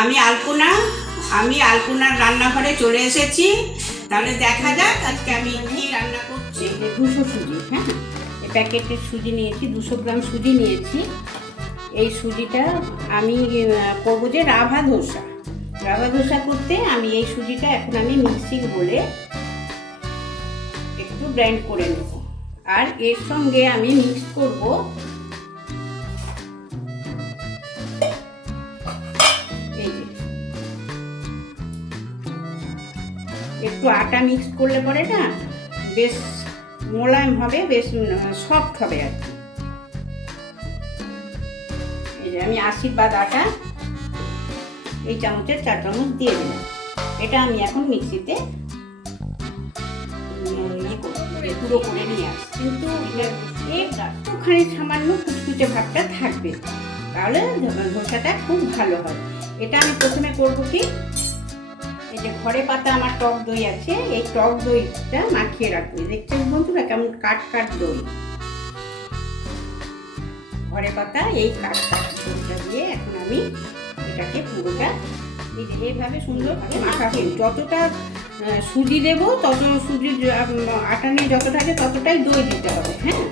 আমি আলপনা, আমি আলপনার রান্নাঘরে চলে এসেছি। তাহলে দেখা যাক, আজকে আমি কি রান্না করছি। দুশো সুজি হ্যাঁ? প্যাকেটের সুজি নিয়েছি, দুশো গ্রাম সুজি নিয়েছি। এই সুজিটা আমি করব যে রাভা ধোসা। রাভা ধোসা করতে আমি এই সুজিটা এখন আমি মিক্সিং বলে একটু গ্রাইন্ড করে নেব। আর এর সঙ্গে আমি মিক্স করব আটা মিক্স করলে পরে না বেশ মোলায়েম হবে বেশ সফট হবে আর কি। আমি আশীর্বাদ আটা এই চামচের চার চামচ দিয়ে দিলাম। এটা আমি এখন মিক্সিতে উম, ইয়ে গুঁড়ো করে নিয়ে আসি কিন্তু একটুখানি সামান্য কুচকুচে ভাবটা থাকবে। তাহলে ধোসাটা খুব ভালো হয়। এটা আমি প্রথমে করব কি? যে ঘরে পাতা আমার টক দই আছে, এই টক দইটা মাখিয়ে রাখব। দেখছেন বন্ধুরা কেমন কাট কাট দই। ঘরে পাতা, এই কাট কাট দইটা দিয়ে এখন আমি এটাকে পুরোটা এইভাবে সুন্দরভাবে মাখাবো। যতটা সুজি দেবো, তত সুজির আটা নিয়ে যতটা আছে ততটাই দই দিতে হবে হ্যাঁ?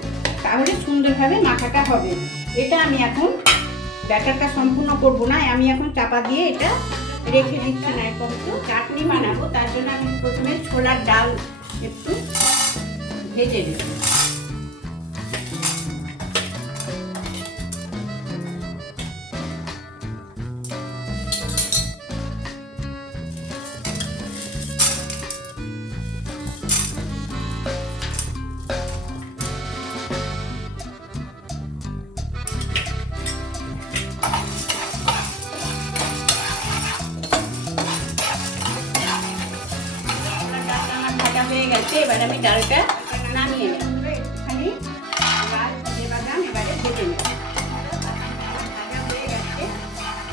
তাহলে সুন্দরভাবে মাখাটা হবে। এটা আমি এখন ব্যাটারটা সম্পূর্ণ করব না, আমি এখন চাপা দিয়ে এটা রেখে দিচ্ছি না এখন চাটনি বানাবো, তার জন্য আমি প্রথমে ছোলার ডাল একটু ভেজে নেব। নামিয়ে বাদাম এবারে হয়ে গেছে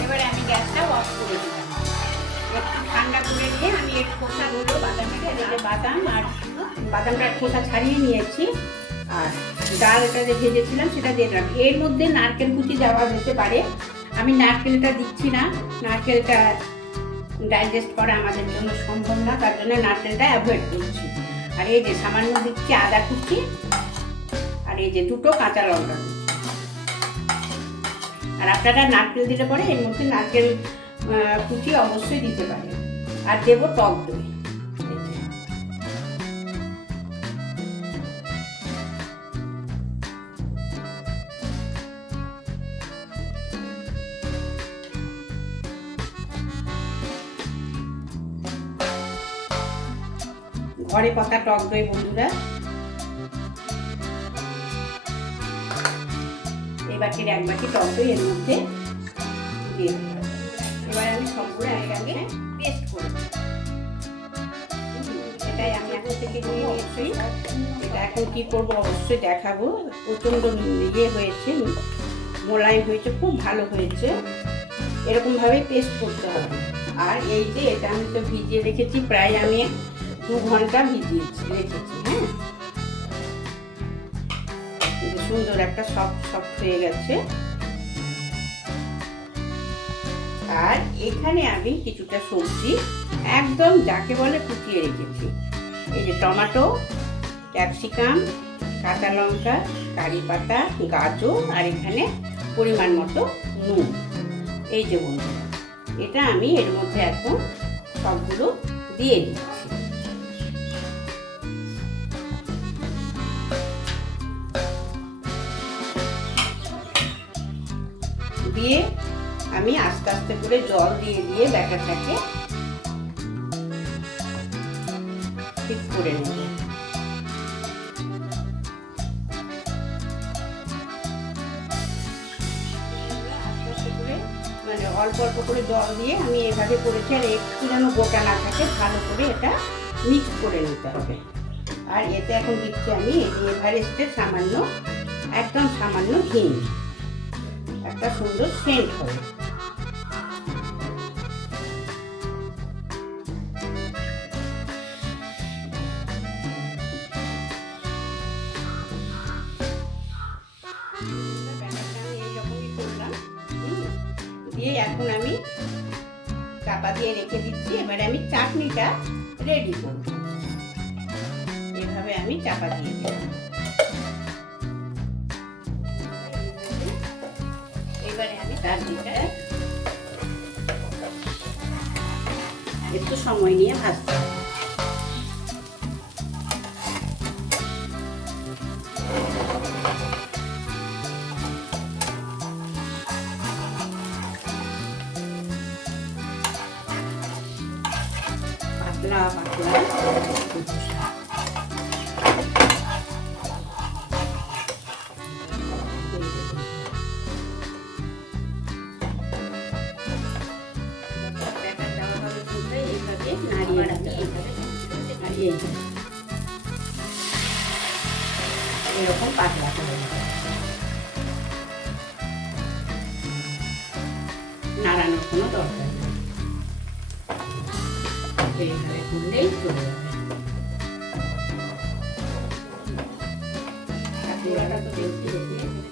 এবারে আমি গ্যাসটা অফ ঠান্ডা করে নিয়ে আমি বাদাম আর বাদামটার খোসা ছাড়িয়ে নিয়েছি। আর ডালটা যে ভেজেছিলাম সেটা দিয়ে দিলাম। এর মধ্যে নারকেল কুচি দেওয়া যেতে পারে। আমি নারকেলটা দিচ্ছি না। নারকেলটা ডাইজেস্ট করা আমাদের জন্য সম্ভব না। তার জন্য নারকেলটা অ্যাভয়েড করছি। আর এই যে সামান্য দিচ্ছি আদা কুচি, আর এই যে দুটো কাঁচা লঙ্কা আর আপনারা নারকেল দিলে পরে এর মধ্যে নারকেল কুচি অবশ্যই দিতে পারে আর দেবো টক দই। ঘরে পাতা টক দই বন্ধুরা। এই বাটির এক বাটি টক দই এর মধ্যে দিয়ে এবার আমি এক আগে পেস্ট করে এটাই আমি এখন থেকে নিয়ে নিয়েছি। এটা এখন কি করব অবশ্যই দেখাবো। প্রচণ্ড ইয়ে হয়েছে হয়েছে খুব ভালো হয়েছে। পেস্ট করতে হবে। আর এই যে এটা আমি তো ভিজিয়ে রেখেছি প্রায় আমি দু ঘণ্টা ভিজিয়েছি, রেখেছি হ্যাঁ? সুন্দর একটা সফট সফট হয়ে গেছে। আর এখানে আমি কিছুটা সবজি একদম যাকে বলে কুচিয়ে রেখেছি। এই যে টমেটো, ক্যাপসিকাম, কাঁচা লঙ্কা, কারি পাতা, গাজর, আর এখানে পরিমাণ মতো নুন। এই যে বন্ধুরা, এটা আমি এর মধ্যে এখন সবগুলো দিয়ে দিচ্ছি। আমি আস্তে আস্তে করে জল দিয়ে দিয়ে ব্যাটারটাকে ঠিক করে নেব। মানে অল্প অল্প করে জল দিয়ে আমি এভাবে করেছি আর একটু যেন গোটা না থাকে, ভালো করে এটা মিক্স করে নিতে হবে। আর এতে এখন দিচ্ছি আমি এভারেস্টের সামান্য, একদম সামান্য হিং একটা সুন্দর সেন্ট হবে। চাপা দিয়ে রেখে দিচ্ছি, এবারে আমি চাটনিটা রেডি করব। এভাবে আমি চাপা দিয়ে দিলাম। এবারে আমি চাটনিটা একটু সময় নিয়ে ভাজতে এই এরকম পাতলা করে নাড়ানোর কোনো দরকার নেই এইভাবে করলেই চলে যাবে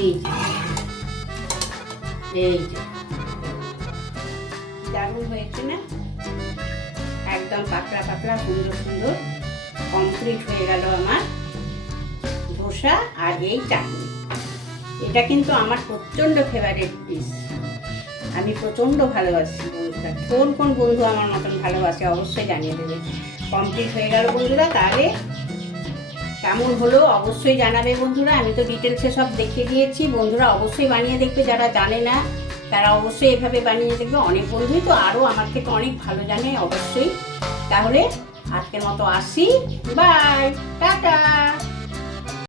এই এই যে। দারুণ হয়েছে না? একদম পাতলা পাতলা, সুন্দর সুন্দর কমপ্লিট হয়ে গেল আমার ধোসা আর এই চাটনি। এটা কিন্তু আমার প্রচণ্ড ফেভারিট ডিশ আমি প্রচণ্ড ভালোবাসি বন্ধুরা। কোন কোন বন্ধু আমার মতন ভালোবাসে অবশ্যই জানিয়ে দেবে। কমপ্লিট হয়ে গেল বন্ধুরা, তাহলে কেমন হলো অবশ্যই জানাবে বন্ধুরা। আমি তো ডিটেলসে সব দেখে দিয়েছি। বন্ধুরা অবশ্যই বানিয়ে দেখবে, যারা জানে না, তারা অবশ্যই এভাবে বানিয়ে দেখবে। অনেক বন্ধুই তো আরও আমার থেকে অনেক ভালো জানে, অবশ্যই। তাহলে আজকের মতো আসি। Bye tata!